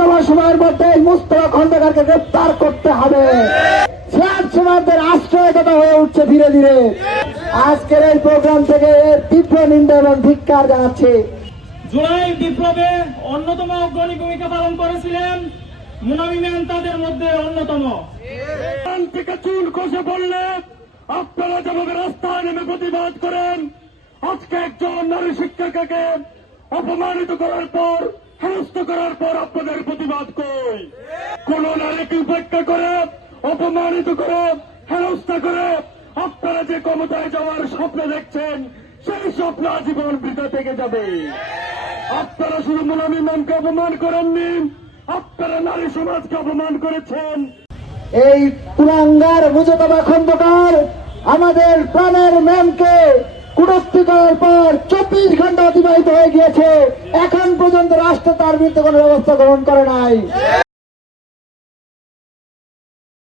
দ্রুততম সময়ের মধ্যে মুস্তফা খন্দকারকে গ্রেফতার করতে হবে। সীমান্তের আশ্রয়দাতা হয়ে উঠছে ধীরে ধীরে। আজকের এই প্রোগ্রাম থেকে তীব্র নিন্দা এবং ধিক্কার জানাচ্ছে। জুলাই বিপ্লবে অন্যতম অগ্রণী ভূমিকা পালন করেছিলেন মুনামি ম্যান, তাদের মধ্যে অন্যতম। থেকে চুল খসে পড়লে আপনারা যেভাবে রাস্তায় নেমে প্রতিবাদ করেন, আজকে একজন নারী শিক্ষিকাকে অপমানিত করার পর, হেনস্থা করার পর আপনাদের প্রতিবাদ কই? কোন নারীকে উপেক্ষা করে, অপমানিত করে, হেনস্থা করে আপনারা যে ক্ষমতায় যাওয়ার স্বপ্ন দেখছেন, সেই স্বপ্ন আজীবন বৃথা থেকে যাবে। আপনারা শুধু মুনামি ম্যামকে অপমান করেননি, আপনারা নারী সমাজকে অপমান করেছেন। এই কুলাঙ্গার মুজতবা খন্দকার আমাদের প্রাণের ম্যামকে কটূক্তি করার পর 24 ঘন্টা অতিবাহিত হয়ে গিয়েছে, এখন পর্যন্ত রাষ্ট্র তার বিরুদ্ধে কোনো ব্যবস্থা গ্রহণ করে নাই।